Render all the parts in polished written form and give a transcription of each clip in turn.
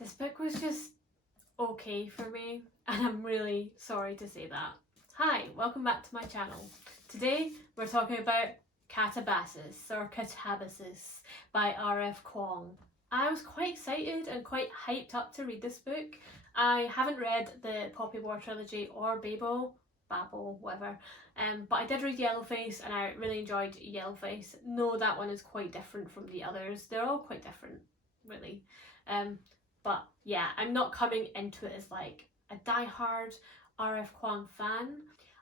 This book was just okay for me, and I'm really sorry to say that. Hi, welcome back to my channel. Today we're talking about Katabasis or Katabasis by RF Kuang. I was quite excited and quite hyped up to read this book. I haven't read the Poppy War trilogy or Babel, whatever, but I did read Yellowface and I really enjoyed Yellowface. No, that one is quite different from the others. They're all quite different, really. But yeah, I'm not coming into it as like a die-hard RF Kuang fan.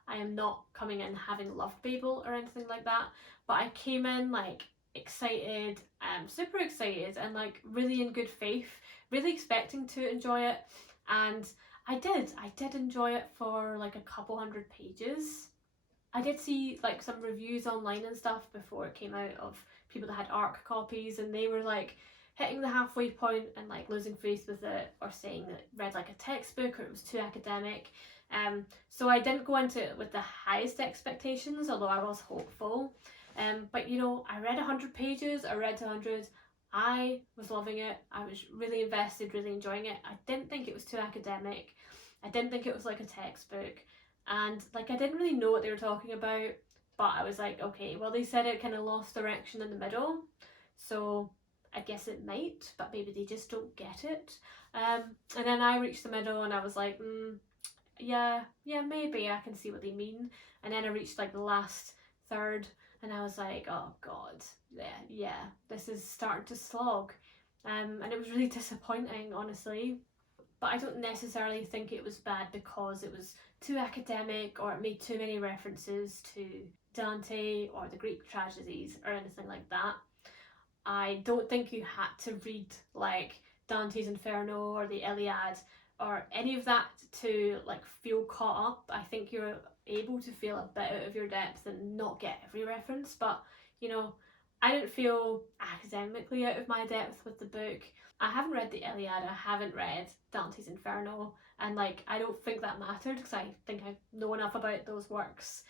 I am not coming in having loved Babel or anything like that, but I came in like excited, super excited and like really in good faith, really expecting to enjoy it, and I did enjoy it for like a couple hundred pages. I did see like some reviews online and stuff before it came out of people that had ARC copies, and they were like hitting the halfway point and like losing faith with it, or saying that it read like a textbook or it was too academic. So I didn't go into it with the highest expectations, although I was hopeful. But you know, I read 100 pages, I read 200, I was loving it, I was really invested, really enjoying it. I didn't think it was too academic, I didn't think it was like a textbook, and like I didn't really know what they were talking about, but I was like, okay, well they said it kind of lost direction in the middle, so I guess it might, but maybe they just don't get it. And then I reached the middle and I was like, yeah, maybe I can see what they mean. And then I reached like the last third and I was like, oh god, yeah, this is starting to slog. And it was really disappointing, honestly. But I don't necessarily think it was bad because it was too academic or it made too many references to Dante or the Greek tragedies or anything like that. I don't think you had to read like Dante's Inferno or the Iliad or any of that to like feel caught up. I think you're able to feel a bit out of your depth and not get every reference, but you know, I didn't feel academically out of my depth with the book. I haven't read the Iliad, I haven't read Dante's Inferno, and like I don't think that mattered because I think I know enough about those works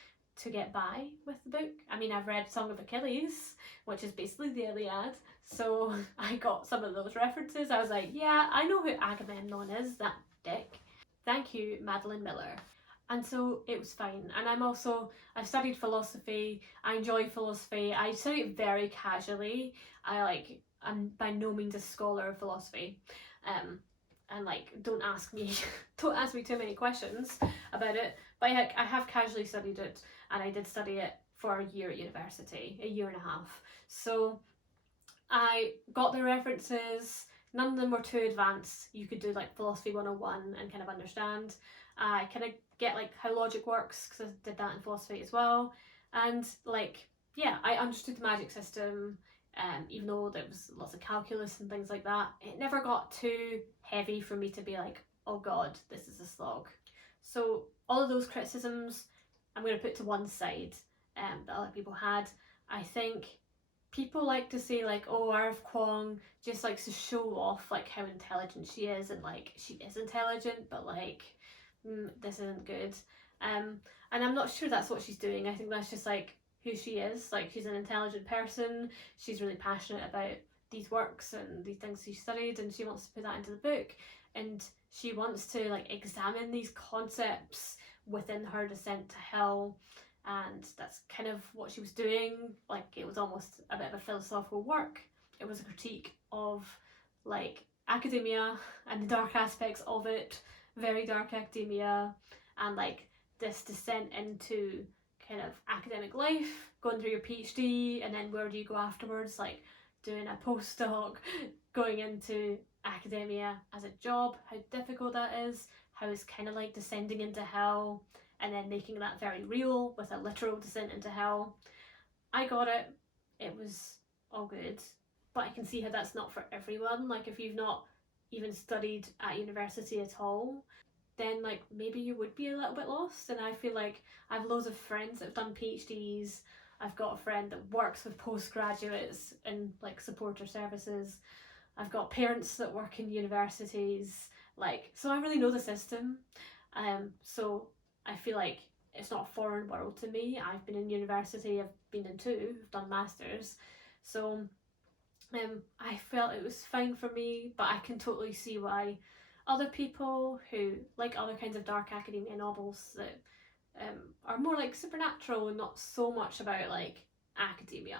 to get by with the book. I mean, I've read Song of Achilles, which is basically the Iliad, so I got some of those references. I was like, yeah, I know who Agamemnon is, that dick. Thank you, Madeline Miller. And so it was fine. And I've studied philosophy, I enjoy philosophy, I study it very casually. I'm by no means a scholar of philosophy. And like, don't ask me too many questions about it, but I have casually studied it, and I did study it for a year at university, a year and a half. So I got the references, none of them were too advanced. You could do like philosophy 101 and kind of understand. I kind of get like how logic works because I did that in philosophy as well. And like, yeah, I understood the magic system, even though there was lots of calculus and things like that. It never got too heavy for me to be like, oh god, this is a slog. So all of those criticisms I'm going to put to one side that other people had. I think people like to say like, oh, RF Kuang just likes to show off like how intelligent she is, and like she is intelligent, but like this isn't good. And I'm not sure that's what she's doing. I think that's just like who she is. Like, she's an intelligent person, she's really passionate about these works and these things she studied, and she wants to put that into the book, and she wants to like examine these concepts within her descent to hell, and that's kind of what she was doing. Like, it was almost a bit of a philosophical work. It was a critique of like academia and the dark aspects of it, very dark academia, and like this descent into kind of academic life, going through your PhD, and then where do you go afterwards, like doing a postdoc, going into academia as a job, how difficult that is, how it's kind of like descending into hell, and then making that very real with a literal descent into hell. I got it, it was all good, but I can see how that's not for everyone. Like, if you've not even studied at university at all, then like maybe you would be a little bit lost. And I feel like I have loads of friends that have done PhDs, I've got a friend that works with postgraduates in like supporter services, I've got parents that work in universities, like, so I really know the system. So I feel like it's not a foreign world to me. I've been in university, I've been in two, I've done masters, so I felt it was fine for me, but I can totally see why other people who like other kinds of dark academia novels that are more like supernatural and not so much about like academia.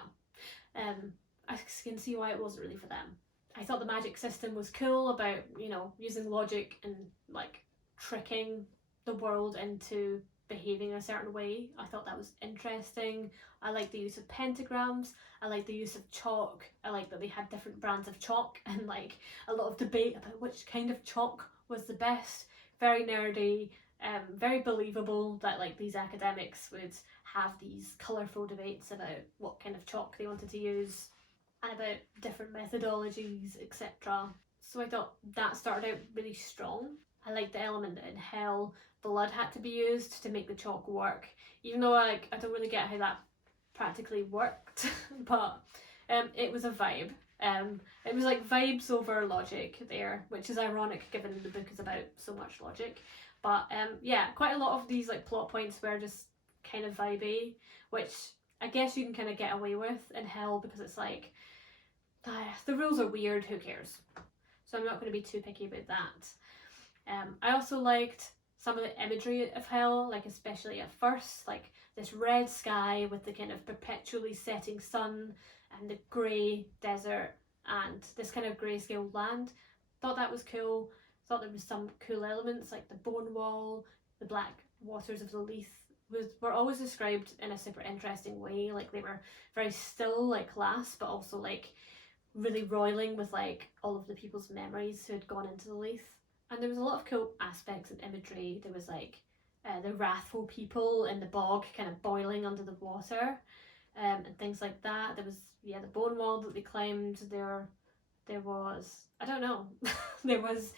I can see why it wasn't really for them. I thought the magic system was cool about, you know, using logic and like tricking the world into behaving a certain way. I thought that was interesting. I liked the use of pentagrams. I liked the use of chalk. I liked that they had different brands of chalk and like a lot of debate about which kind of chalk was the best. Very nerdy, very believable that like these academics would have these colourful debates about what kind of chalk they wanted to use and about different methodologies, etc. So I thought that started out really strong. I liked the element that in hell blood had to be used to make the chalk work, even though I don't really get how that practically worked, but it was a vibe. It was like vibes over logic there, which is ironic given the book is about so much logic. But yeah, quite a lot of these like plot points were just kind of vibey, which I guess you can kind of get away with in hell because it's like the rules are weird, who cares? So I'm not going to be too picky about that. I also liked some of the imagery of hell, like especially at first, like this red sky with the kind of perpetually setting sun and the grey desert and this kind of grayscale land. Thought that was cool. Thought there was some cool elements like the bone wall, the black waters of the Leith were always described in a super interesting way. Like they were very still like glass, but also like really roiling with like all of the people's memories who had gone into the Leith. And there was a lot of cool aspects and imagery. There was like the wrathful people in the bog kind of boiling under the water, and things like that. There was the bone wall that they climbed. There was, I don't know, there was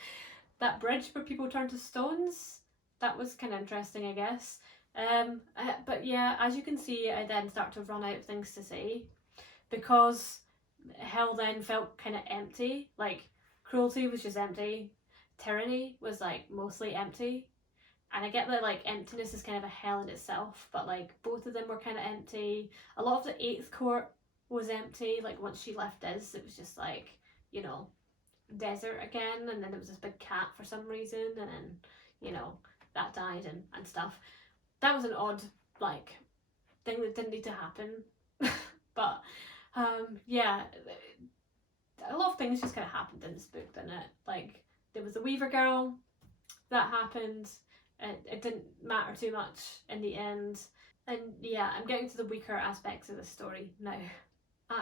that bridge where people turned to stones. That was kind of interesting, I guess. But yeah, as you can see, I then start to run out of things to say because hell then felt kind of empty. Like cruelty was just empty. Tyranny was like mostly empty. And I get that like emptiness is kind of a hell in itself, but like both of them were kind of empty. A lot of the Eighth Court was empty. Like once she left Diz, it was just like, you know, desert again. And then there was this big cat for some reason, and then, you know, that died and stuff. That was an odd like thing that didn't need to happen. But yeah, a lot of things just kind of happened in this book, didn't it? Like there was the Weaver Girl, that happened. It didn't matter too much in the end. And yeah, I'm getting to the weaker aspects of the story now.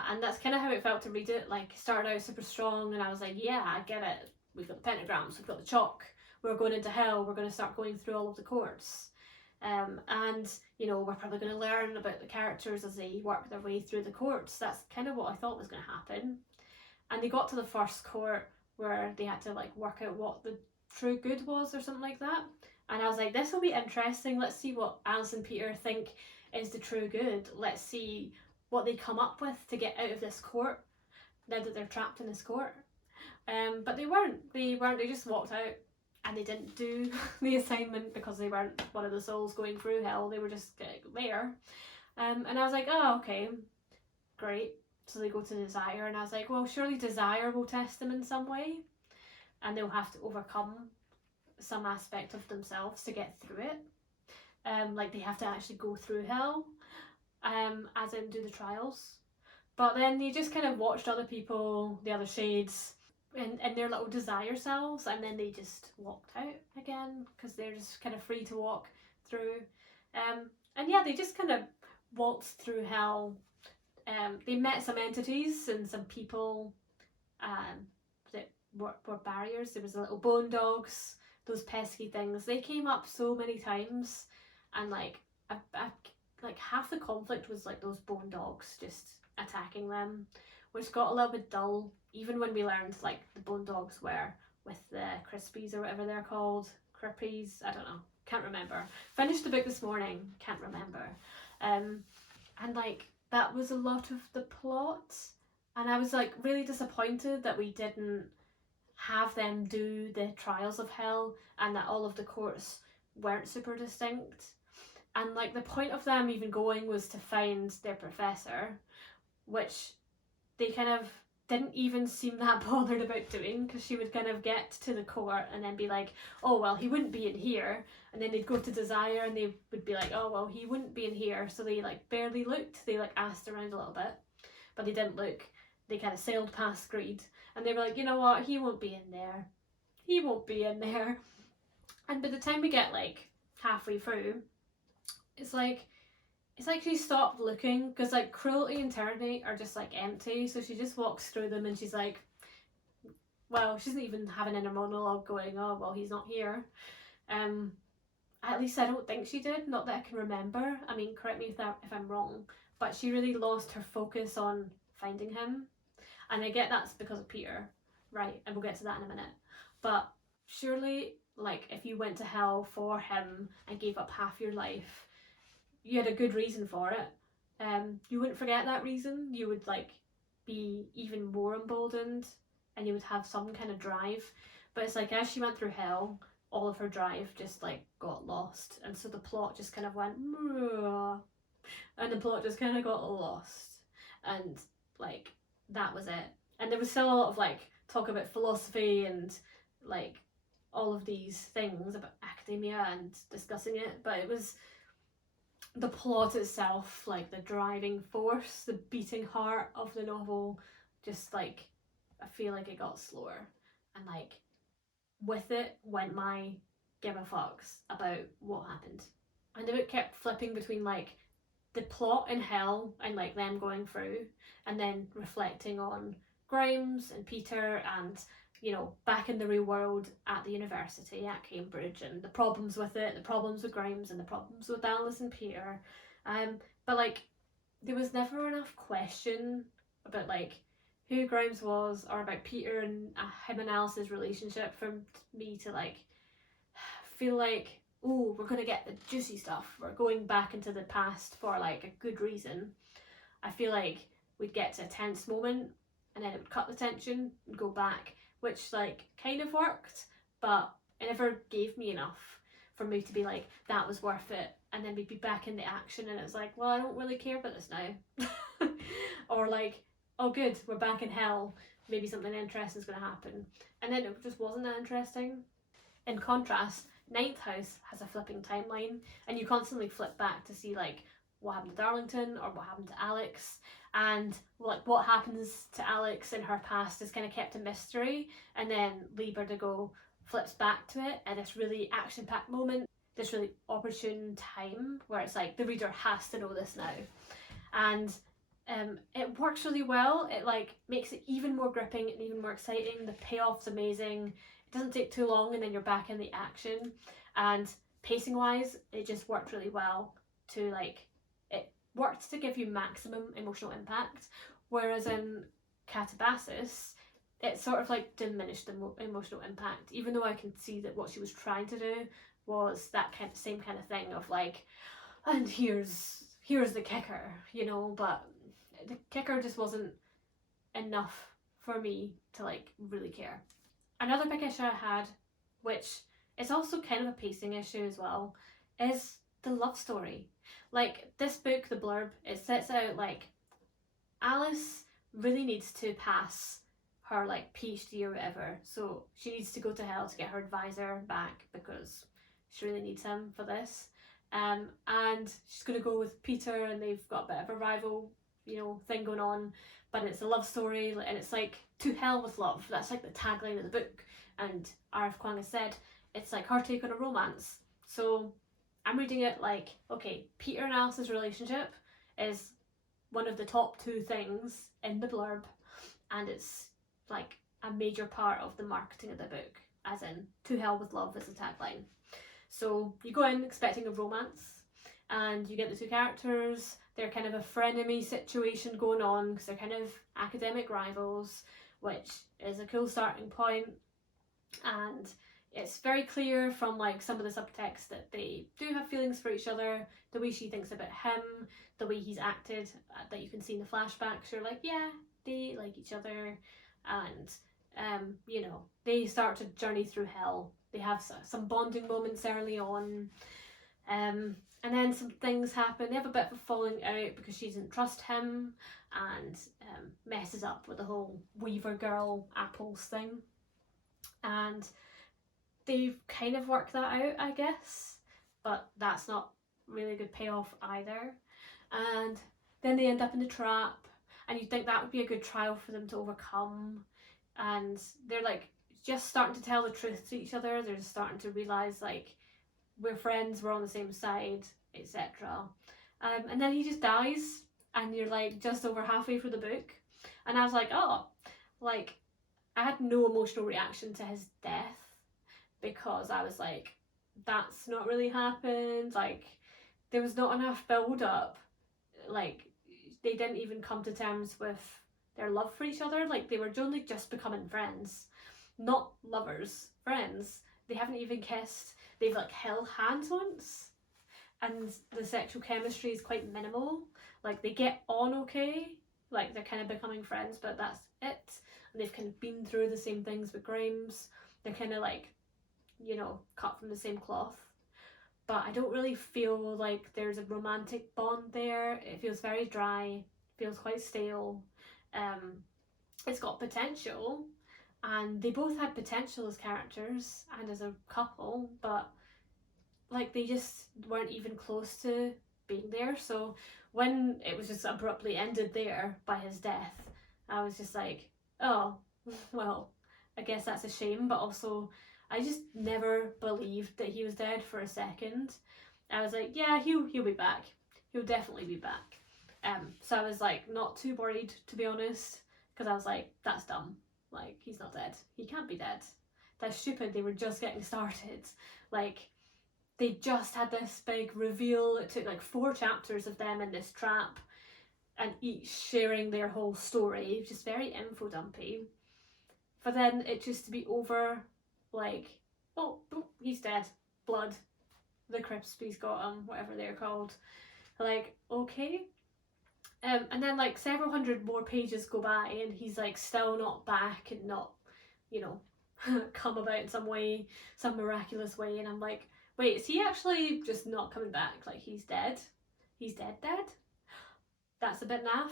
And that's kind of how it felt to read it. Like, started out super strong, and I was like, yeah, I get it. We've got the pentagrams, we've got the chalk, we're going into hell, we're going to start going through all of the courts. And, you know, we're probably going to learn about the characters as they work their way through the courts. That's kind of what I thought was going to happen. And they got to the first court where they had to, like, work out what the true good was or something like that. And I was like, this will be interesting. Let's see what Alice and Peter think is the true good. Let's see what they come up with to get out of this court now that they're trapped in this court. But they weren't. They just walked out and they didn't do the assignment because they weren't one of the souls going through hell. They were just there. And I was like, oh, okay, great. So they go to Desire, and I was like, well, surely Desire will test them in some way, and they'll have to overcome some aspect of themselves to get through it. Like they have to actually go through hell, as in do the trials. But then they just kind of watched other people, the other shades, in their little Desire selves, and then they just walked out again because they're just kind of free to walk through. And yeah, they just kind of waltzed through hell. They met some entities and some people that were barriers. There was the little bone dogs, those pesky things. They came up so many times, and like like half the conflict was like those bone dogs just attacking them, which got a little bit dull. Even when we learned like the bone dogs were with the Crispies or whatever they're called, Crippies, I don't know, can't remember. Finished the book this morning, can't remember. And like that was a lot of the plot, and I was like really disappointed that we didn't have them do the trials of hell and that all of the courts weren't super distinct. And like the point of them even going was to find their professor, which they kind of didn't even seem that bothered about doing, because she would kind of get to the court and then be like, oh well, he wouldn't be in here, and then they'd go to Desire and they would be like, oh well, he wouldn't be in here, so they like barely looked. They like asked around a little bit, but they didn't look. They kind of sailed past Greed, and they were like, you know what, he won't be in there, he won't be in there. And by the time we get like halfway through, it's like she stopped looking, because like Cruelty and Tyranny are just like empty, so she just walks through them and she's like, well, she doesn't even have an inner monologue going, oh well, he's not here. At least I don't think she did, not that I can remember. I mean, correct me if I'm wrong, but she really lost her focus on finding him. And I get that's because of Peter, right, and we'll get to that in a minute, but surely like if you went to hell for him and gave up half your life, you had a good reason for it. You wouldn't forget that reason. You would like be even more emboldened, and you would have some kind of drive. But it's like as she went through hell, all of her drive just like got lost, and so the plot just kind of went, and the plot just kind of got lost, and like that was it. And there was still a lot of like talk about philosophy and like all of these things about academia and discussing it, but it was the plot itself, like the driving force, the beating heart of the novel, just like I feel like it got slower, and like with it went my give a fucks about what happened. And the book kept flipping between like the plot in hell and like them going through, and then reflecting on Grimes and Peter and, you know, back in the real world at the university at Cambridge, and the problems with it, the problems with Grimes and the problems with Alice and Peter. But like there was never enough question about like who Grimes was, or about Peter and him and Alice's relationship, for me to like feel like, oh, we're gonna get the juicy stuff, we're going back into the past for like a good reason. I feel like we'd get to a tense moment and then it would cut the tension and go back, which like kind of worked, but it never gave me enough for me to be like, that was worth it. And then we'd be back in the action and it's like, well, I don't really care about this now. Or like, oh good, we're back in hell, maybe something interesting is going to happen. And then it just wasn't that interesting. In contrast, Ninth House has a flipping timeline, and you constantly flip back to see like what happened to Darlington or what happened to Alex, and like what happens to Alex in her past is kind of kept a mystery, and then Lee Bardugo flips back to it at this really action-packed moment, this really opportune time where it's like the reader has to know this now. And it works really well. It like makes it even more gripping and even more exciting. The payoff's amazing. It doesn't take too long and then you're back in the action. And pacing wise, it just worked really well to like, it worked to give you maximum emotional impact. Whereas in Katabasis, it sort of like diminished the emotional impact, even though I can see that what she was trying to do was that kind of same kind of thing of like, and here's the kicker, you know, but the kicker just wasn't enough for me to like really care. Another big issue I had, which is also kind of a pacing issue as well, is the love story. Like this book, the blurb, it sets out like Alice really needs to pass her like PhD or whatever, so she needs to go to hell to get her advisor back because she really needs him for this. And she's going to go with Peter, and they've got a bit of a rival, you know, thing going on, but it's a love story, and it's like to hell with love. That's like the tagline of the book, and RF Kuang has said it's like her take on a romance. So I'm reading it like, okay, Peter and Alice's relationship is one of the top two things in the blurb, and it's like a major part of the marketing of the book, as in to hell with love is the tagline. So you go in expecting a romance, and you get the two characters. They're kind of a frenemy situation going on because they're kind of academic rivals, which is a cool starting point. And it's very clear from like some of the subtext that they do have feelings for each other. The way she thinks about him, the way he's acted, that you can see in the flashbacks. You're like, yeah, they like each other, and you know, they start to journey through hell. They have some bonding moments early on. And then some things happen. They have a bit of a falling out because she doesn't trust him, and messes up with the whole Weaver Girl apples thing. And they've kind of worked that out, I guess, but that's not really a good payoff either. And then they end up in the trap, and you'd think that would be a good trial for them to overcome. And they're like just starting to tell the truth to each other. They're just starting to realise, like, we're friends, we're on the same side, etc. And then he just dies, and you're like just over halfway through the book. And I was like, oh, like, I had no emotional reaction to his death, because I was like, that's not really happened. Like, there was not enough build up. Like, they didn't even come to terms with their love for each other. Like, they were only just becoming friends, not lovers, friends. They haven't even kissed. They've like held hands once, and the sexual chemistry is quite minimal. Like, they get on okay, like they're kind of becoming friends, but that's it. And they've kind of been through the same things with Grimes. They're kind of like, you know, cut from the same cloth. But I don't really feel like there's a romantic bond there. It feels very dry, feels quite stale. It's got potential, and they both had potential as characters and as a couple, but like they just weren't even close to being there. So when it was just abruptly ended there by his death, I was just like, oh, well, I guess that's a shame, but also I just never believed that he was dead for a second. I was like, yeah, he'll be back. He'll definitely be back. So I was like not too worried, to be honest, because I was like, that's dumb. Like, he's not dead. He can't be dead. That's stupid. They were just getting started. Like, they just had this big reveal. It took like 4 chapters of them in this trap, and each sharing their whole story, just very info dumpy. For then it just to be over, like, oh, he's dead, blood, the Crispies got him, whatever they're called. Like, okay. And then like several hundred more pages go by, and he's like still not back, and not, you know, come about in some way, some miraculous way. And I'm like, wait, is he actually just not coming back? Like, he's dead? He's dead? That's a bit naff.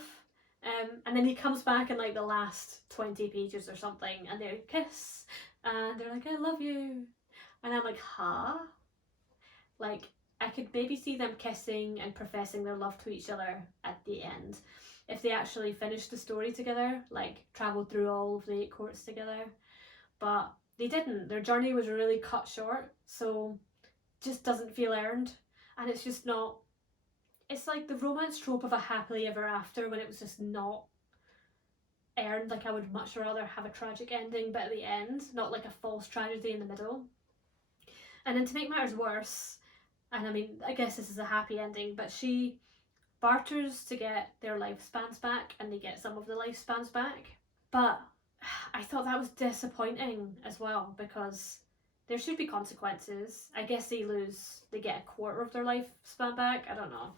And then he comes back in like the last 20 pages or something, and they kiss, and they're like, I love you. And I'm like, huh? Like, I could maybe see them kissing and professing their love to each other at the end, if they actually finished the story together, like travelled through all of the 8 courts together. But they didn't. Their journey was really cut short, so just doesn't feel earned. And it's just not, it's like the romance trope of a happily ever after, when it was just not earned. Like, I would much rather have a tragic ending but at the end, not like a false tragedy in the middle. And then to make matters worse, and I mean, I guess this is a happy ending, but she barters to get their lifespans back, and they get some of the lifespans back. But I thought that was disappointing as well, because there should be consequences. I guess they get a quarter of their lifespan back. I don't know.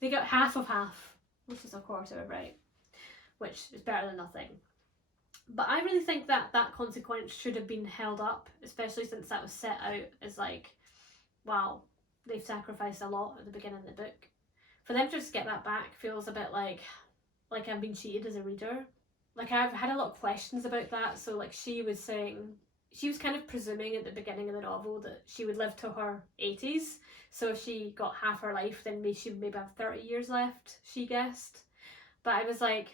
They got half of half, which is a quarter, right? Which is better than nothing. But I really think that that consequence should have been held up, especially since that was set out as like, wow, they've sacrificed a lot at the beginning of the book. For them to just get that back feels a bit like I've been cheated as a reader. Like, I've had a lot of questions about that. So like, she was kind of presuming at the beginning of the novel that she would live to her 80s. So if she got half her life, then she would maybe have 30 years left, she guessed. But I was like,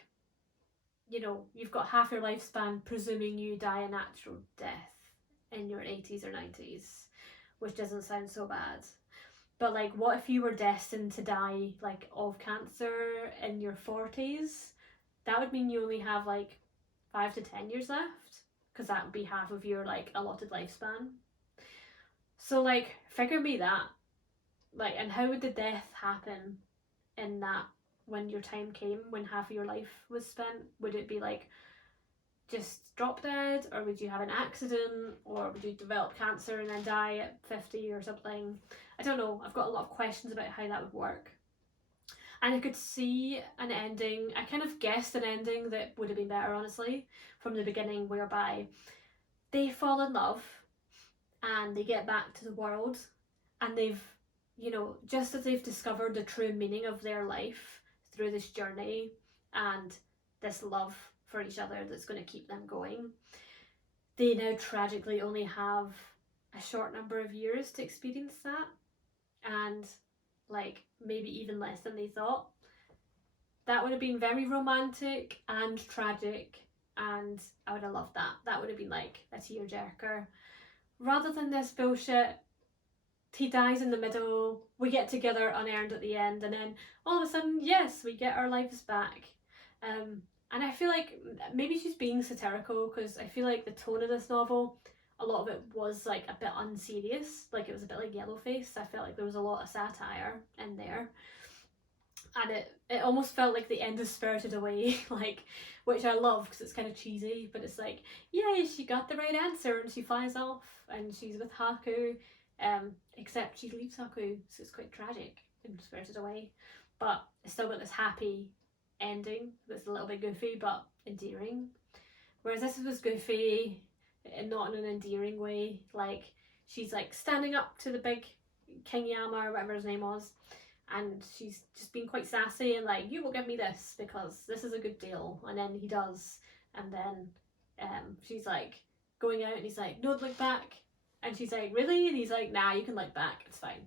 you know, you've got half your lifespan presuming you die a natural death in your 80s or 90s, which doesn't sound so bad. But like, what if you were destined to die like of cancer in your 40s? That would mean you only have like 5 to 10 years left, because that would be half of your like allotted lifespan. So like, figure me that. Like, and how would the death happen in that, when your time came, when half of your life was spent? Would it be like just drop dead, or would you have an accident, or would you develop cancer and then die at 50 or something? I don't know. I've got a lot of questions about how that would work. And I could see an ending, I kind of guessed an ending that would have been better, honestly, from the beginning, whereby they fall in love and they get back to the world, and they've, you know, just as they've discovered the true meaning of their life through this journey and this love for each other that's going to keep them going, they now tragically only have a short number of years to experience that, and like maybe even less than they thought. That would have been very romantic and tragic, and I would have loved that. That would have been like a tearjerker. Rather than this bullshit, he dies in the middle, we get together unearned at the end, and then all of a sudden, yes, we get our lives back. And I feel like maybe she's being satirical, because I feel like the tone of this novel, a lot of it was like a bit unserious, like it was a bit like Yellowface. I felt like there was a lot of satire in there, and it almost felt like the end of Spirited Away, like, which I love because it's kind of cheesy, but it's like, yay, she got the right answer, and she flies off and she's with Haku, except she leaves Haku, so it's quite tragic in Spirited Away, but it's still got this happy ending that's a little bit goofy but endearing. Whereas this was goofy and not in an endearing way. Like, she's like standing up to the big King Yama or whatever his name was, and she's just being quite sassy and like, you will give me this because this is a good deal, and then he does, and then she's like going out and he's like, no, look back, and she's like, really? And he's like, nah, you can look back, it's fine.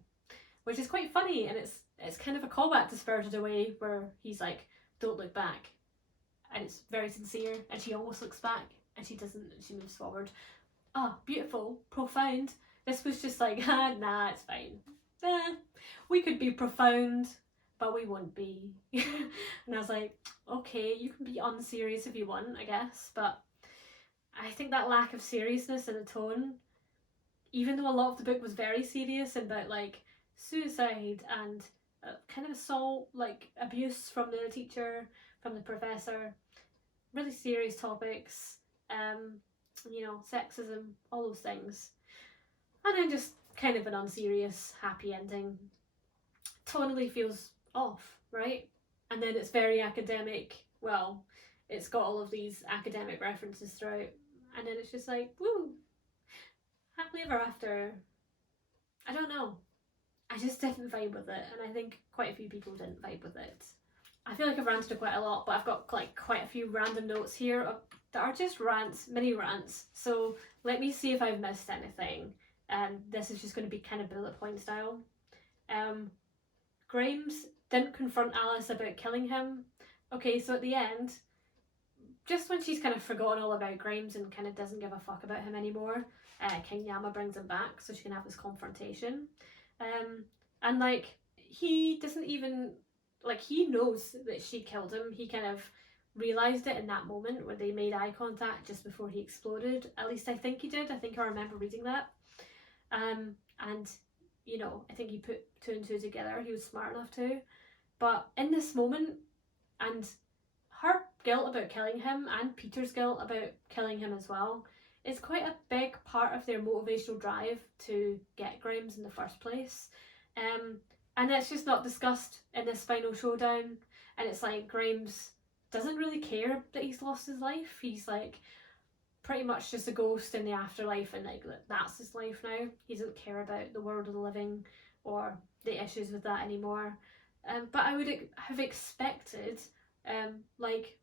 Which is quite funny, and it's kind of a callback to Spirited Away, where he's like, don't look back, and it's very sincere, and she almost looks back and she doesn't, and she moves forward. Ah, beautiful, profound. This was just like, nah, it's fine. We could be profound, but we won't be. And I was like, okay, you can be unserious if you want, I guess, but I think that lack of seriousness in the tone, even though a lot of the book was very serious about like suicide and kind of assault, like abuse from the teacher, from the professor, really serious topics, you know, sexism, all those things, and then just kind of an unserious happy ending, tonally feels off, right? And then it's very academic. Well, it's got all of these academic references throughout, and then it's just like, woo, happily ever after. I don't know, I just didn't vibe with it, and I think quite a few people didn't vibe with it. I feel like I've ranted quite a lot, but I've got like quite a few random notes here that are just rants, mini rants, so let me see if I've missed anything. And this is just going to be kind of bullet point style. Grimes didn't confront Alice about killing him. Okay, so at the end, just when she's kind of forgotten all about Grimes and kind of doesn't give a fuck about him anymore, King Yama brings him back so she can have this confrontation. And like, he doesn't even, like, he knows that she killed him. He kind of realised it in that moment where they made eye contact just before he exploded. At least I think he did. I think I remember reading that. And you know, I think he put two and two together. He was smart enough to. But in this moment, and her guilt about killing him and Peter's guilt about killing him as well, is quite a big part of their motivational drive to get Grimes in the first place. And it's just not discussed in this final showdown. And it's like, Grimes doesn't really care that he's lost his life. He's like pretty much just a ghost in the afterlife, and like that's his life now. He doesn't care about the world of the living or the issues with that anymore. But I would have expected like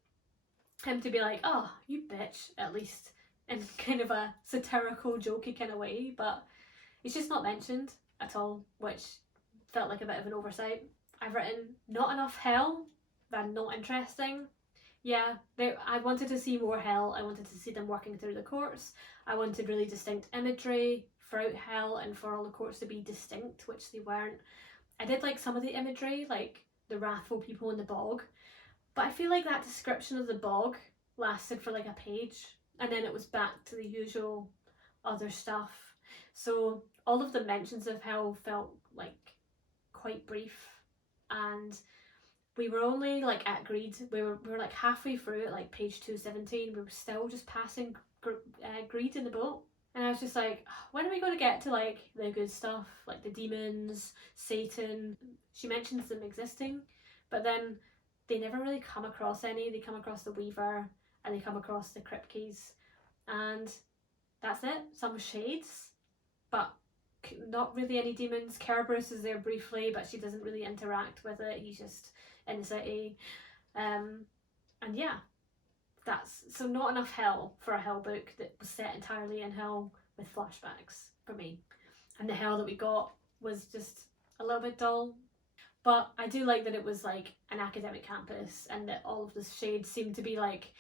him to be like, oh, you bitch, at least in kind of a satirical, jokey kind of way, but it's just not mentioned at all, which felt like a bit of an oversight. I've written, not enough hell, than not interesting. Yeah, I wanted to see more hell. I wanted to see them working through the courts. I wanted really distinct imagery throughout hell and for all the courts to be distinct, which they weren't. I did like some of the imagery, like the wrathful people in the bog, but I feel like that description of the bog lasted for like a page, and then it was back to the usual other stuff. So all of the mentions of hell felt like quite brief, and we were only like at Greed. We were like halfway through at like page 217. We were still just passing Greed in the boat, and I was just like, when are we going to get to like the good stuff, like the demons, Satan? She mentions them existing, but then they never really come across any. They come across the Weaver and they come across the Crypt Keys, and that's it. Some shades, but not really any demons. Kerberos is there briefly, but she doesn't really interact with it. He's just in the city. And yeah, that's so not enough hell for a hell book that was set entirely in hell with flashbacks for me. And the hell that we got was just a little bit dull. But I do like that it was like an academic campus and that all of the shades seem to be like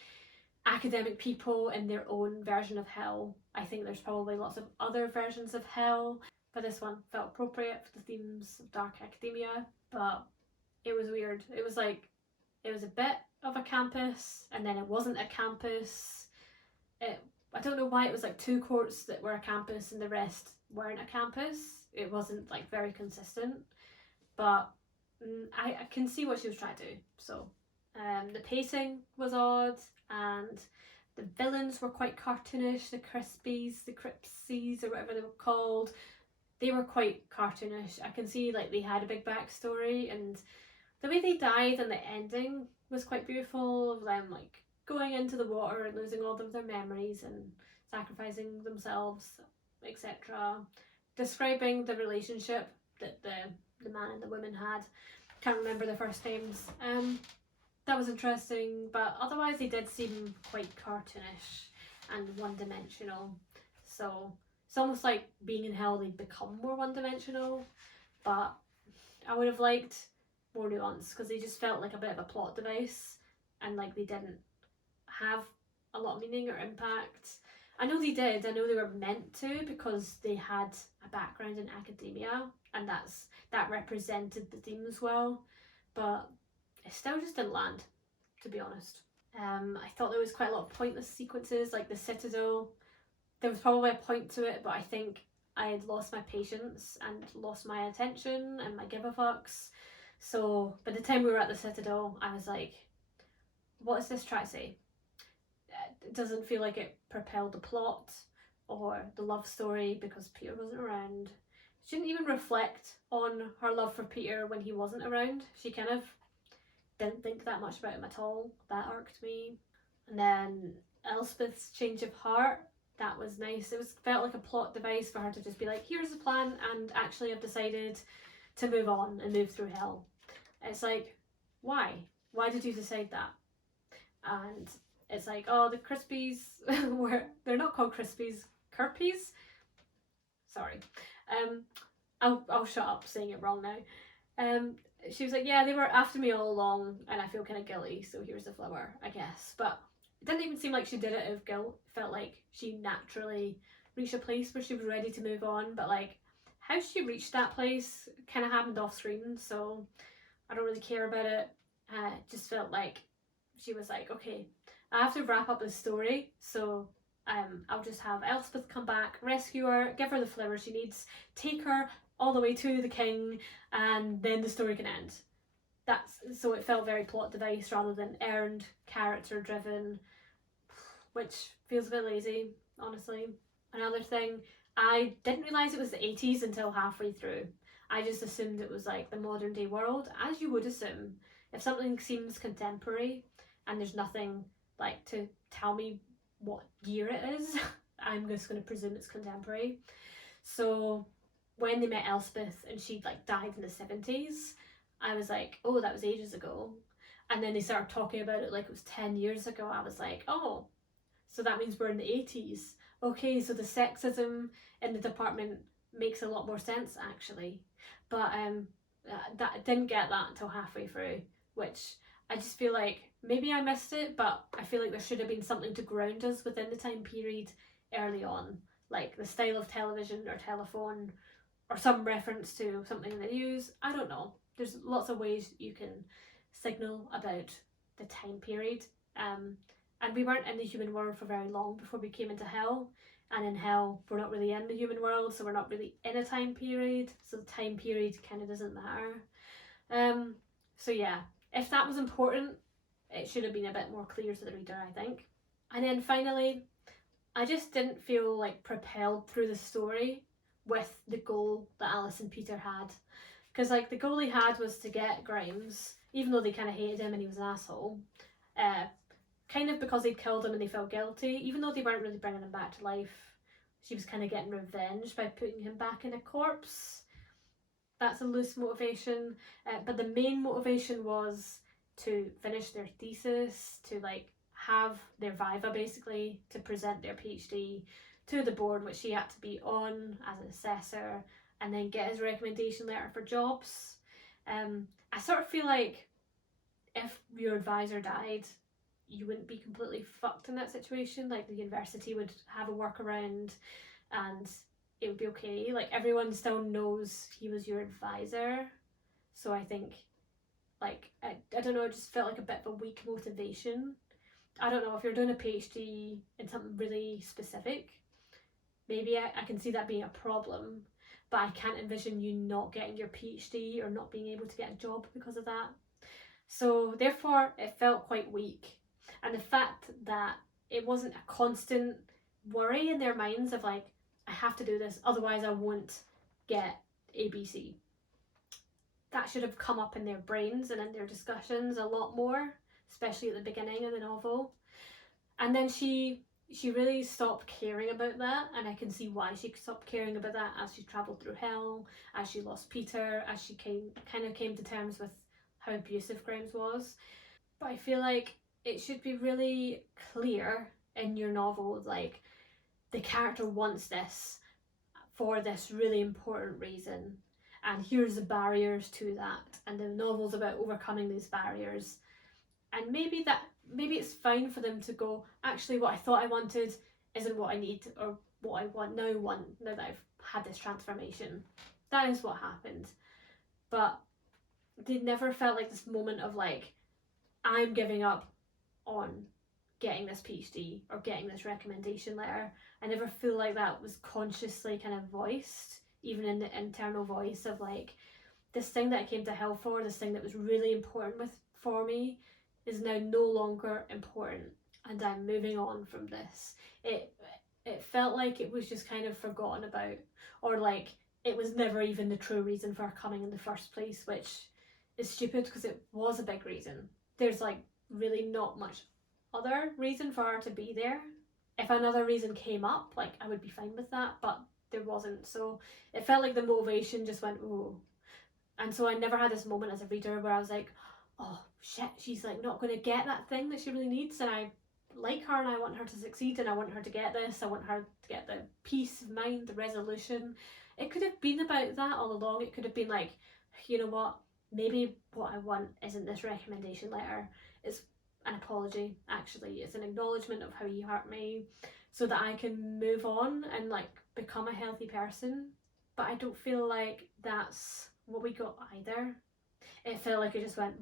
academic people in their own version of hell. I think there's probably lots of other versions of hell, but this one felt appropriate for the themes of dark academia. But it was weird. It was like, it was a bit of a campus and then it wasn't a campus. I don't know why it was like 2 courts that were a campus and the rest weren't a campus. It wasn't like very consistent, but I can see what she was trying to do. So the pacing was odd and the villains were quite cartoonish. The Cripsies or whatever they were called, they were quite cartoonish. I can see like they had a big backstory, and the way they died and the ending was quite beautiful, of them like going into the water and losing all of their memories and sacrificing themselves, etc. Describing the relationship that the man and the woman had. Can't remember their first names. That was interesting, but otherwise they did seem quite cartoonish and one-dimensional. So it's almost like being in hell, they'd become more one-dimensional, but I would have liked more nuance because they just felt like a bit of a plot device and like they didn't have a lot of meaning or impact. I know they did. I know they were meant to because they had a background in academia and that represented the themes well, but it still just didn't land, to be honest. I thought there was quite a lot of pointless sequences, like the Citadel. There was probably a point to it, but I think I had lost my patience and lost my attention and my give a fucks. So by the time we were at the Citadel, I was like, what is this trying to say? It doesn't feel like it propelled the plot or the love story because Peter wasn't around. She didn't even reflect on her love for Peter when he wasn't around. She kind of didn't think that much about him at all. That irked me. And then Elspeth's change of heart, that was nice. It felt like a plot device for her to just be like, here's the plan, and actually I've decided to move on and move through hell. It's like, why? Why did you decide that? And it's like, oh, the Crispies they're not called Crispies, Kirpies? Sorry. I'll shut up saying it wrong now. She was like, yeah, they were after me all along and I feel kind of guilty, so here's the flower, I guess. But it didn't even seem like she did it out of guilt. It felt like she naturally reached a place where she was ready to move on, but like how she reached that place kind of happened off screen, so I don't really care about it. It just felt like she was like, okay, I have to wrap up this story, so I'll just have Elspeth come back, rescue her, give her the flower she needs, take her all the way to the king, and then the story can end. So it felt very plot device rather than earned, character driven, which feels a bit lazy, honestly. Another thing, I didn't realise it was the 80s until halfway through. I just assumed it was like the modern day world, as you would assume. If something seems contemporary and there's nothing like to tell me what year it is, I'm just going to presume it's contemporary. So when they met Elspeth and she like died in the 70s, I was like, oh, that was ages ago. And then they started talking about it like it was 10 years ago. I was like, oh, so that means we're in the 80s. Okay, so the sexism in the department makes a lot more sense actually. But that I didn't get that until halfway through, which I just feel like maybe I missed it, but I feel like there should have been something to ground us within the time period early on, like the style of television or telephone or some reference to something in the news. I don't know. There's lots of ways you can signal about the time period. And we weren't in the human world for very long before we came into hell. And in hell, we're not really in the human world, so we're not really in a time period. So the time period kind of doesn't matter. So yeah, if that was important, it should have been a bit more clear to the reader, I think. And then finally, I just didn't feel like propelled through the story with the goal that Alice and Peter had. Because like the goal he had was to get Grimes, even though they kind of hated him and he was an asshole, kind of because they'd killed him and they felt guilty, even though they weren't really bringing him back to life. she was kind of getting revenge by putting him back in a corpse. That's a loose motivation, but the main motivation was to finish their thesis, to like have their viva basically, to present their PhD to the board, which he had to be on as an assessor, and then get his recommendation letter for jobs. I sort of feel like if your advisor died, you wouldn't be completely fucked in that situation. Like the university would have a workaround and it would be okay. Like everyone still knows he was your advisor. So I think, like, I don't know, it just felt like a bit of a weak motivation. I don't know, if you're doing a PhD in something really specific, maybe I can see that being a problem, but I can't envision you not getting your PhD or not being able to get a job because of that. So therefore it felt quite weak. And the fact that it wasn't a constant worry in their minds of like, I have to do this, otherwise I won't get ABC. That should have come up in their brains and in their discussions a lot more, especially at the beginning of the novel. And then she really stopped caring about that, and I can see why she stopped caring about that as she travelled through hell, as she lost Peter, as she came to terms with how abusive Grimes was. But I feel like it should be really clear in your novel, like, the character wants this for this really important reason, and here's the barriers to that, and the novel's about overcoming these barriers. And maybe it's fine for them to go, actually what I thought I wanted isn't what I need, or what I want now that I've had this transformation. That is what happened. But they never felt like this moment of like, I'm giving up on getting this PhD or getting this recommendation letter. I never feel like that was consciously kind of voiced, even in the internal voice of like, this thing that I came to hell for, this thing that was really important for me, is now no longer important, and I'm moving on from this. It felt like it was just kind of forgotten about, or like it was never even the true reason for her coming in the first place, which is stupid because it was a big reason. There's like really not much other reason for her to be there. If another reason came up, like I would be fine with that, but there wasn't. So it felt like the motivation just went, oh. And so I never had this moment as a reader where I was like, oh shit, she's like not going to get that thing that she really needs, and I like her and I want her to succeed and I want her to get this, I want her to get the peace of mind, the resolution. It could have been about that all along. It could have been like, you know what, maybe what I want isn't this recommendation letter, it's an apology, actually. It's an acknowledgement of how you hurt me so that I can move on and like become a healthy person. But I don't feel like that's what we got either. It felt like it just went,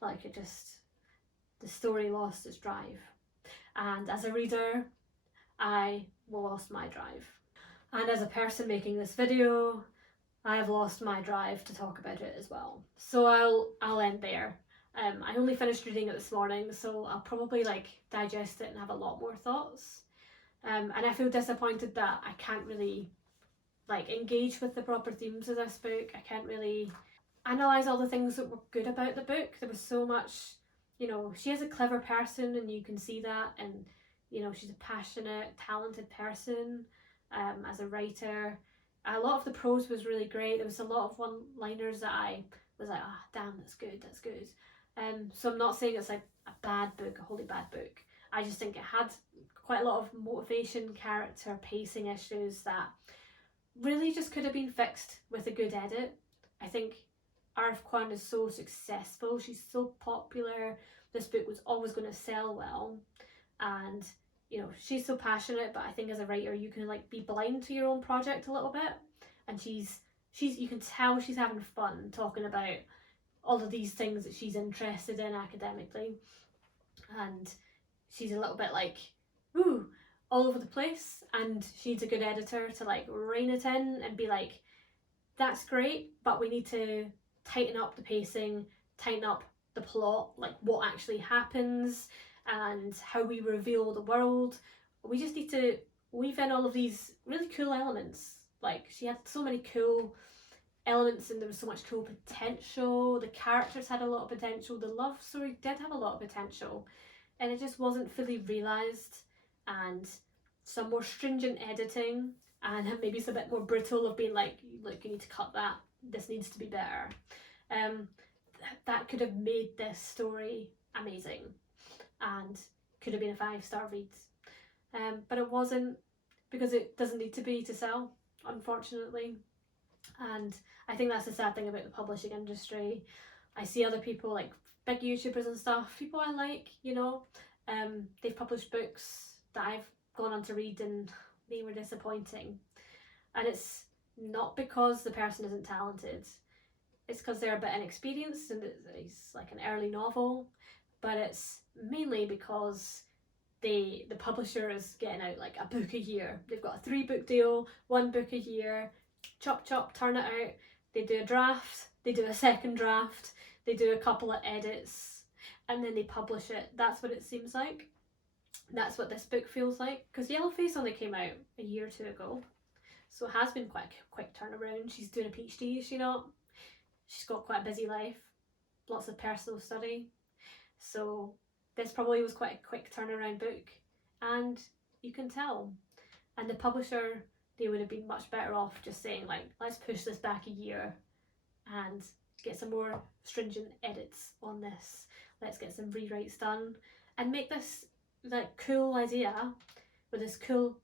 like it just, the story lost its drive. And as a reader, I lost my drive. And as a person making this video, I have lost my drive to talk about it as well. So I'll end there. I only finished reading it this morning, so I'll probably like digest it and have a lot more thoughts. And I feel disappointed that I can't really like engage with the proper themes of this book. I can't really analyse all the things that were good about the book. There was so much, you know, she is a clever person and you can see that, and you know, she's a passionate, talented person as a writer. A lot of the prose was really great. There was a lot of one-liners that I was like, ah, damn, that's good. So I'm not saying it's like a bad book, a wholly bad book. I just think it had quite a lot of motivation, character, pacing issues that really just could have been fixed with a good edit. I think RF Kuang is so successful, she's so popular, this book was always going to sell well, and you know, she's so passionate, but I think as a writer you can like be blind to your own project a little bit, and she's you can tell she's having fun talking about all of these things that she's interested in academically, and she's a little bit like, ooh, all over the place, and she needs a good editor to like rein it in and be like, that's great, but we need to tighten up the pacing, tighten up the plot, like what actually happens and how we reveal the world. We just need to weave in all of these really cool elements. Like she had so many cool elements and there was so much cool potential. The characters had a lot of potential. The love story did have a lot of potential, and it just wasn't fully realised. And some more stringent editing, and maybe it's a bit more brutal of being like, look, you need to cut that, this needs to be better. That could have made this story amazing and could have been a 5-star read. But it wasn't, because it doesn't need to be to sell, unfortunately. And I think that's the sad thing about the publishing industry. I see other people, like big YouTubers and stuff, people I like, you know, they've published books that I've gone on to read and they were disappointing. And it's not because the person isn't talented, it's because they're a bit inexperienced and it's like an early novel, but it's mainly because the publisher is getting out like a book a year. They've got a 3-book deal, 1 book a year, chop chop, turn it out. They do a draft, they do a second draft, they do a couple of edits, and then they publish it. That's what it seems like. That's what this book feels like, because Yellowface only came out a year or 2 ago, so it has been quite a quick turnaround. She's doing a PhD, is she not? She's got quite a busy life, lots of personal study, so this probably was quite a quick turnaround book, and you can tell. And the publisher, they would have been much better off just saying like, let's push this back a year and get some more stringent edits on this, let's get some rewrites done and make this like cool idea with this cool,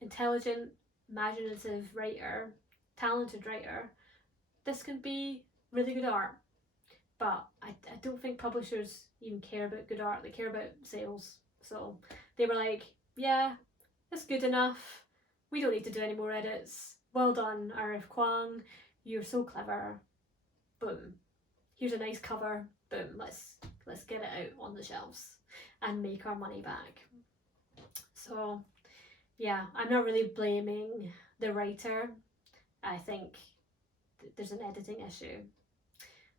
intelligent, imaginative writer, talented writer. This can be really good art. But I don't think publishers even care about good art, they care about sales. So they were like, yeah, it's good enough, we don't need to do any more edits, well done RF Kuang, you're so clever, boom, here's a nice cover, boom, let's get it out on the shelves and make our money back. So yeah, I'm not really blaming the writer. I think there's an editing issue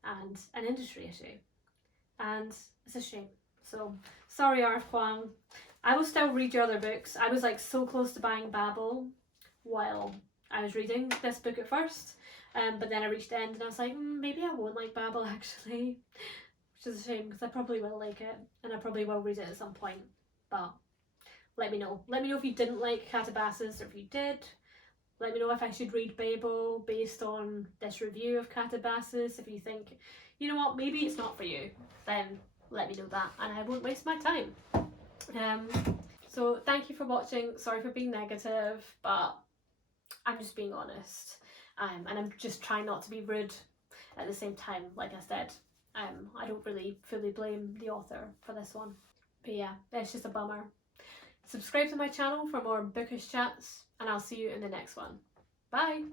and an industry issue, and it's a shame. So sorry RF Kuang, I will still read your other books. I was like so close to buying Babel while I was reading this book at first, but then I reached the end and I was like, maybe I won't like Babel actually, which is a shame because I probably will like it and I probably will read it at some point. But let me know if you didn't like Katabasis, or if you did. Let me know if I should read Babel based on this review of Katabasis. If you think, you know what, maybe it's not for you, then let me know that and I won't waste my time. So thank you for watching. Sorry for being negative, but I'm just being honest. And I'm just trying not to be rude at the same time. Like I said, I don't really fully blame the author for this one. But yeah, it's just a bummer. Subscribe to my channel for more bookish chats, and I'll see you in the next one. Bye!